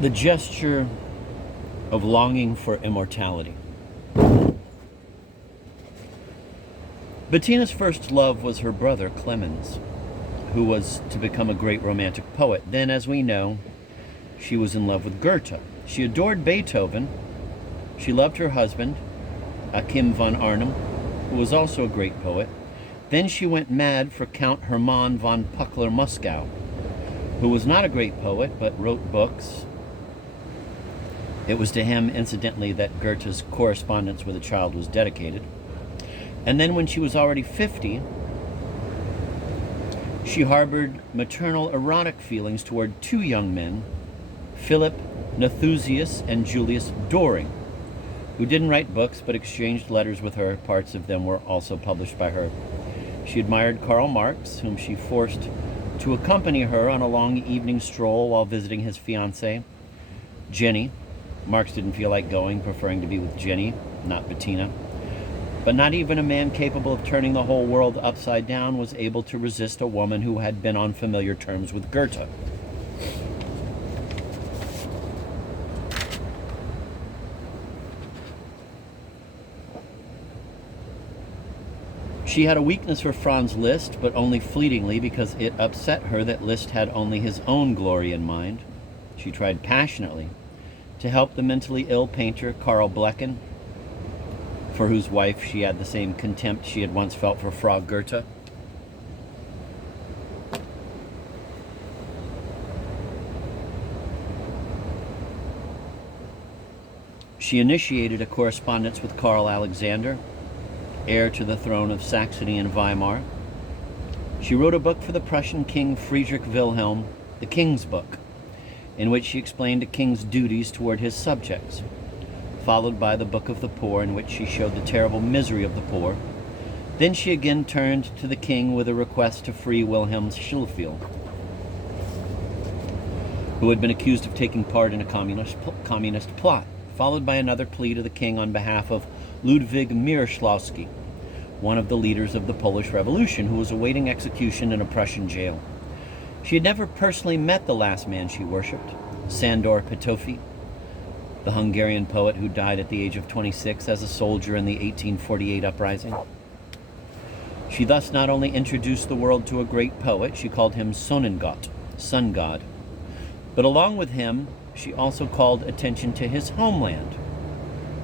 The gesture of longing for immortality. Bettina's first love was her brother Clemens, who was to become a great romantic poet. Then, as we know, she was in love with Goethe. She adored Beethoven. She loved her husband, Achim von Arnim, who was also a great poet. Then she went mad for Count Hermann von Puckler-Muskau, who was not a great poet but wrote books. It was to him, incidentally, that Goethe's correspondence with a child was dedicated. And then when she was already 50, she harbored maternal erotic feelings toward two young men, Philip Nathusius and Julius Doring, who didn't write books but exchanged letters with her. Parts of them were also published by her. She admired Karl Marx, whom she forced to accompany her on a long evening stroll while visiting his fiancée, Jenny. Marx didn't feel like going, preferring to be with Jenny, not Bettina. But not even a man capable of turning the whole world upside down was able to resist a woman who had been on familiar terms with Goethe. She had a weakness for Franz Liszt, but only fleetingly, because it upset her that Liszt had only his own glory in mind. She tried passionately to help the mentally ill painter Karl Blechen, for whose wife she had the same contempt she had once felt for Frau Goethe. She initiated a correspondence with Karl Alexander, heir to the throne of Saxony and Weimar. She wrote a book for the Prussian King Friedrich Wilhelm, the King's Book, in which she explained a king's duties toward his subjects, followed by the Book of the Poor, in which she showed the terrible misery of the poor. Then she again turned to the king with a request to free Wilhelm Schilfil, who had been accused of taking part in a communist plot, followed by another plea to the king on behalf of Ludwig Mieroslawski, one of the leaders of the Polish Revolution, who was awaiting execution in a Prussian jail. She had never personally met the last man she worshipped, Sándor Petőfi, the Hungarian poet who died at the age of 26 as a soldier in the 1848 uprising. She thus not only introduced the world to a great poet, she called him Sonnengott, sun god, but along with him, she also called attention to his homeland,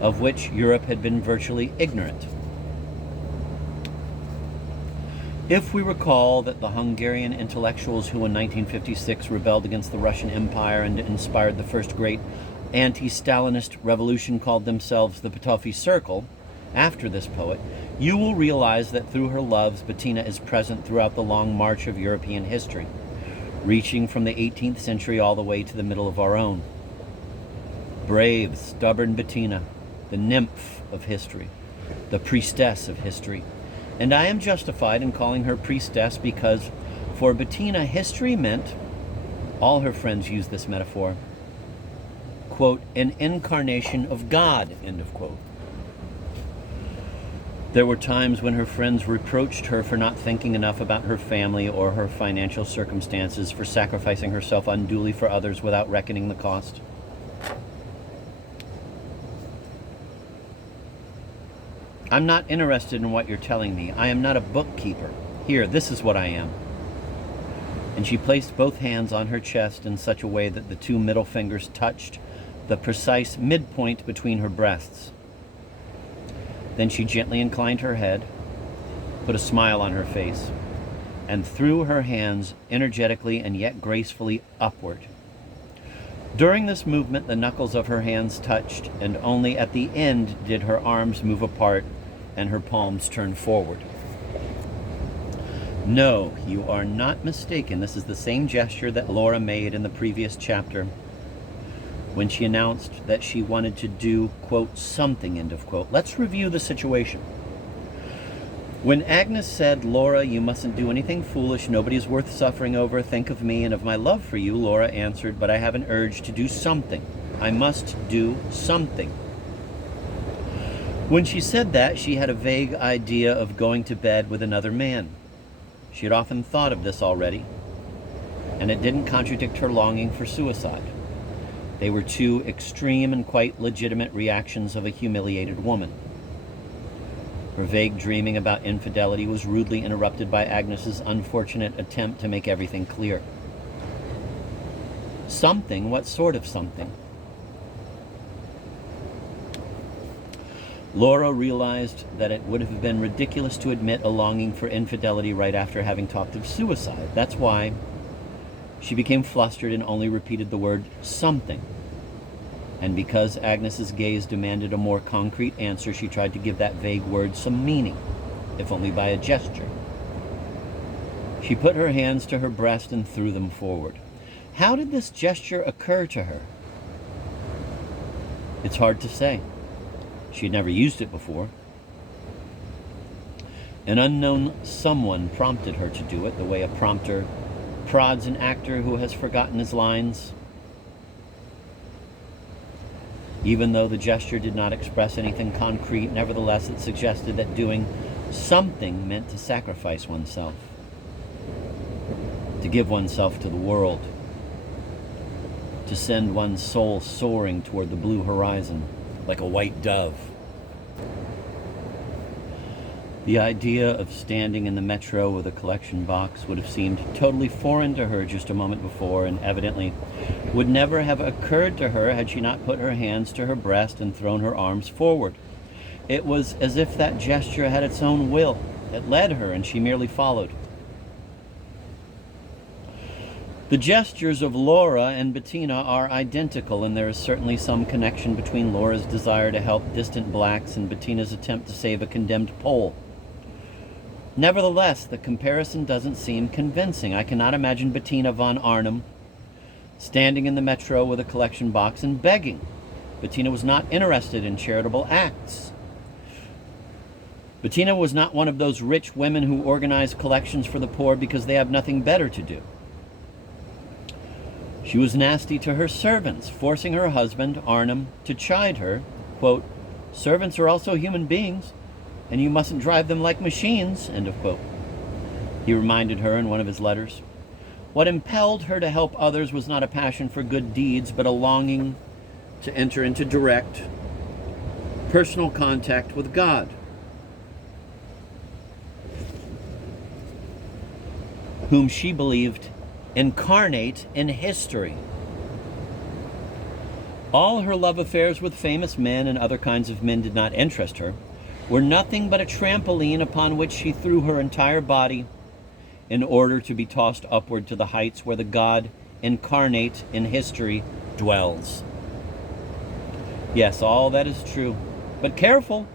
of which Europe had been virtually ignorant. If we recall that the Hungarian intellectuals who in 1956 rebelled against the Russian Empire and inspired the first great anti-Stalinist revolution called themselves the Petőfi Circle, after this poet, you will realize that through her loves, Bettina is present throughout the long march of European history, reaching from the 18th century all the way to the middle of our own. Brave, stubborn Bettina, the nymph of history, the priestess of history. And I am justified in calling her priestess because for Bettina, history meant, all her friends use this metaphor, quote, an incarnation of God, end of quote. There were times when her friends reproached her for not thinking enough about her family or her financial circumstances, for sacrificing herself unduly for others without reckoning the cost. I'm not interested in what you're telling me. I am not a bookkeeper. Here, this is what I am. And she placed both hands on her chest in such a way that the two middle fingers touched the precise midpoint between her breasts. Then she gently inclined her head, put a smile on her face, and threw her hands energetically and yet gracefully upward. During this movement, the knuckles of her hands touched, and only at the end did her arms move apart and her palms turn forward. No, you are not mistaken. This is the same gesture that Laura made in the previous chapter when she announced that she wanted to do, quote, something, end of quote. Let's review the situation. When Agnes said, Laura, you mustn't do anything foolish, nobody's worth suffering over, think of me and of my love for you, Laura answered, but I have an urge to do something. I must do something. When she said that, she had a vague idea of going to bed with another man. She had often thought of this already, and it didn't contradict her longing for suicide. They were two extreme and quite legitimate reactions of a humiliated woman. Her vague dreaming about infidelity was rudely interrupted by Agnes's unfortunate attempt to make everything clear. Something? What sort of something? Laura realized that it would have been ridiculous to admit a longing for infidelity right after having talked of suicide. That's why she became flustered and only repeated the word something. And because Agnes's gaze demanded a more concrete answer, she tried to give that vague word some meaning, if only by a gesture. She put her hands to her breast and threw them forward. How did this gesture occur to her? It's hard to say. She had never used it before. An unknown someone prompted her to do it, the way a prompter prods an actor who has forgotten his lines. Even though the gesture did not express anything concrete, nevertheless it suggested that doing something meant to sacrifice oneself, to give oneself to the world, to send one's soul soaring toward the blue horizon like a white dove. The idea of standing in the metro with a collection box would have seemed totally foreign to her just a moment before, and evidently would never have occurred to her had she not put her hands to her breast and thrown her arms forward. It was as if that gesture had its own will. It led her, and she merely followed. The gestures of Laura and Bettina are identical, and there is certainly some connection between Laura's desire to help distant blacks and Bettina's attempt to save a condemned Pole. Nevertheless, the comparison doesn't seem convincing. I cannot imagine Bettina von Arnhem standing in the metro with a collection box and begging. Bettina was not interested in charitable acts. Bettina was not one of those rich women who organize collections for the poor because they have nothing better to do. She was nasty to her servants, forcing her husband, Arnhem, to chide her, quote, "Servants are also human beings, and you mustn't drive them like machines," end of quote. He reminded her in one of his letters. What impelled her to help others was not a passion for good deeds, but a longing to enter into direct, personal contact with God, whom she believed incarnate in history. All her love affairs with famous men and other kinds of men did not interest her, were nothing but a trampoline upon which she threw her entire body in order to be tossed upward to the heights where the God incarnate in history dwells. Yes, all that is true, but careful!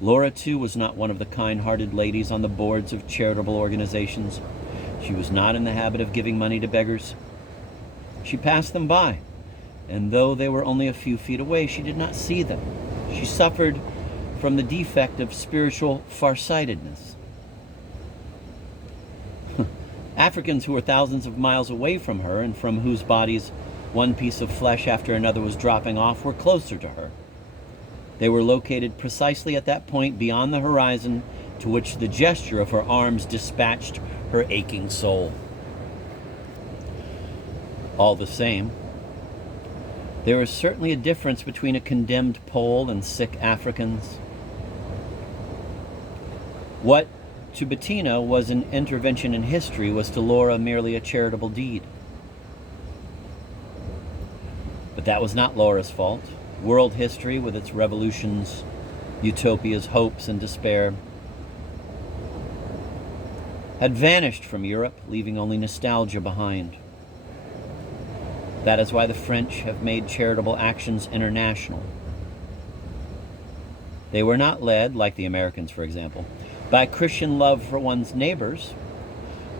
Laura, too, was not one of the kind-hearted ladies on the boards of charitable organizations. She was not in the habit of giving money to beggars. She passed them by, and though they were only a few feet away, she did not see them. She suffered from the defect of spiritual farsightedness. Africans who were thousands of miles away from her and from whose bodies one piece of flesh after another was dropping off were closer to her. They were located precisely at that point beyond the horizon to which the gesture of her arms dispatched her aching soul. All the same, there was certainly a difference between a condemned Pole and sick Africans. What to Bettina was an intervention in history was to Laura merely a charitable deed. But that was not Laura's fault. World history, with its revolutions, utopias, hopes, and despair, had vanished from Europe, leaving only nostalgia behind. That is why the French have made charitable actions international. They were not led, like the Americans, for example, by Christian love for one's neighbors,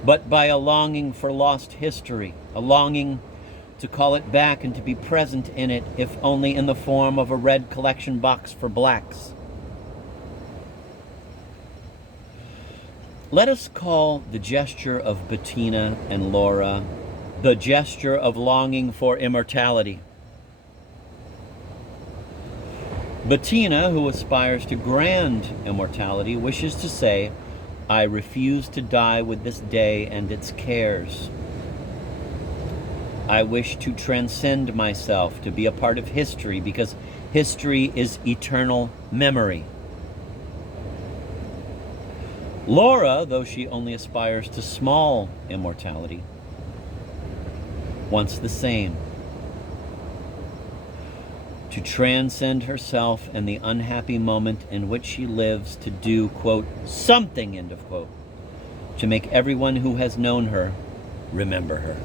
but by a longing for lost history, a longing to call it back and to be present in it, if only in the form of a red collection box for blacks. Let us call the gesture of Bettina and Laura the gesture of longing for immortality. Bettina, who aspires to grand immortality, wishes to say, "I refuse to die with this day and its cares." I wish to transcend myself, to be a part of history, because history is eternal memory. Laura, though she only aspires to small immortality, wants the same. To transcend herself and the unhappy moment in which she lives, to do, quote, something, end of quote, to make everyone who has known her remember her.